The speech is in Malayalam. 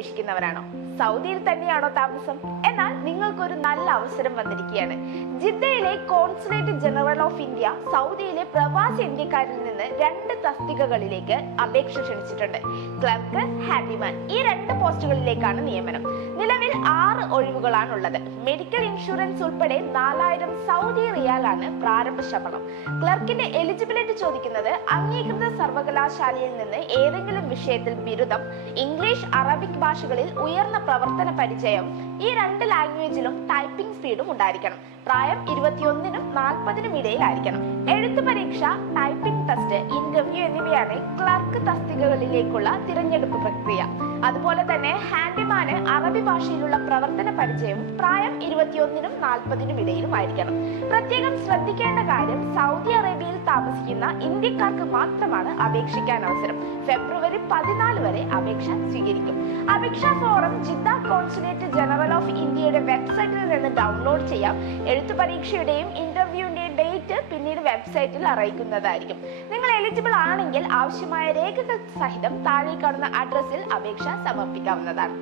അന്വേഷിക്കുന്നവരാണോ? സൗദിയിൽ തന്നെയാണോ താമസം? എന്നാൽ നിങ്ങൾക്കൊരു നല്ല അവസരം വന്നിരിക്കുകയാണ്. ജിദ്ദയിലെ കോൺസുലേറ്റ് ജനറൽ ഓഫ് ഇന്ത്യ സൗദിയിലെ പ്രവാസി ഇന്ത്യക്കാരിൽ നിന്ന് 2 തസ്തികകളിലേക്ക് അപേക്ഷ ക്ഷണിച്ചിട്ടുണ്ട്. ക്ലർക്ക്, ഹാൻഡിമാൻ, ഈ 2 പോസ്റ്റുകളിലേക്കാണ് നിയമനം. നിലവിൽ 6 ഒഴിവുകളാണുള്ളത്. മെഡിക്കൽ ഇൻഷുറൻസ് ഉൾപ്പെടെ 4000 സൗദി റിയാലാണ് പ്രാരംഭ ശമ്പളം. ക്ലർക്കിന്റെ എലിജിബിലിറ്റി ചോദിക്കുന്നത് അംഗീകൃത സർവകലാശാലയിൽ നിന്ന് ഏതെങ്കിലും വിഷയത്തിൽ ബിരുദം, ഇംഗ്ലീഷ്, അറബിക് ഭാഷകളിൽ ഉയർന്ന പ്രവർത്തന പരിചയം, ഈ 2 ലാംഗ്വേജിലും ടൈപ്പിംഗ് സ്പീഡും ഉണ്ടായിരിക്കണം. പ്രായം 21നും 40നും ഇടയിലായിരിക്കണം. എഴുത്തു പരീക്ഷ, ടൈപ്പിംഗ് ടെസ്റ്റ്, ഇന്റർവ്യൂ എന്നിവയാണ് ക്ലർക്ക് തസ്തികകളിലേക്കുള്ള തിരഞ്ഞെടുപ്പ് പ്രക്രിയ. അതുപോലെ തന്നെ ഹാൻഡിമാന് അറബി ഭാഷയിലുള്ള പ്രവർത്തന പരിചയവും പ്രായം 21നും 40നും ഇടയിലുമായിരിക്കണം. പ്രത്യേകം ശ്രദ്ധിക്കേണ്ട കാര്യം, സൗദി അറേബ്യയിൽ താമസിക്കുന്ന ഇന്ത്യക്കാർക്ക് മാത്രമാണ് അപേക്ഷിക്കാൻ അവസരം. ഫെബ്രുവരി 14 വരെ അപേക്ഷ സ്വീകരിക്കും. അപേക്ഷാ forum Jeddah consulate general of ഇന്ത്യയുടെ വെബ്സൈറ്റിൽ നിന്ന് ഡൗൺലോഡ് ചെയ്യാം. എഴുത്തു പരീക്ഷയുടെയും ഇന്റർവ്യൂവിന്റെയും ഡേറ്റ് പിന്നീട് വെബ്സൈറ്റിൽ അറിയിക്കുന്നതായിരിക്കും. നിങ്ങൾ എലിജിബിൾ ആണെങ്കിൽ ആവശ്യമായ രേഖകൾ സഹിതം താഴെ കാണുന്ന അഡ്രസ്സിൽ അപേക്ഷ സമർപ്പിക്കാവുന്നതാണ്.